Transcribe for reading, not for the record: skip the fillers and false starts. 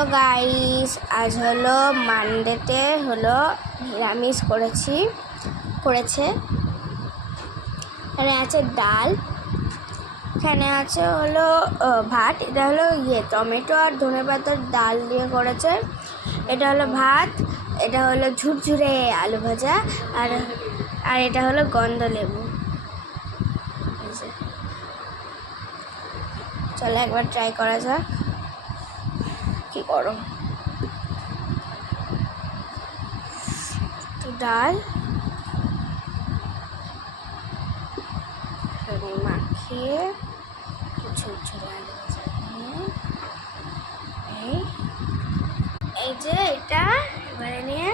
Hello guys, আজ হলো মানডেতে হলো নিরামিষ করেছে। এখানে আছে ডাল, এখানে আছে হলো ভাত। এটা হলো টমেটো আর ধনেপাতার ডাল দিয়ে করেছে। এটা হলো ভাত, এটা হলো ঝুরঝুরে আলু ভাজা, আর আর এটা হলো গন্ধ লেবু। চলো একবার ট্রাই করা যাক। কি গরম! তো ডাল মাখিয়ে ঝুরঝুরে আলু ভাজা নিয়ে এই যে এটা এবারে নিয়ে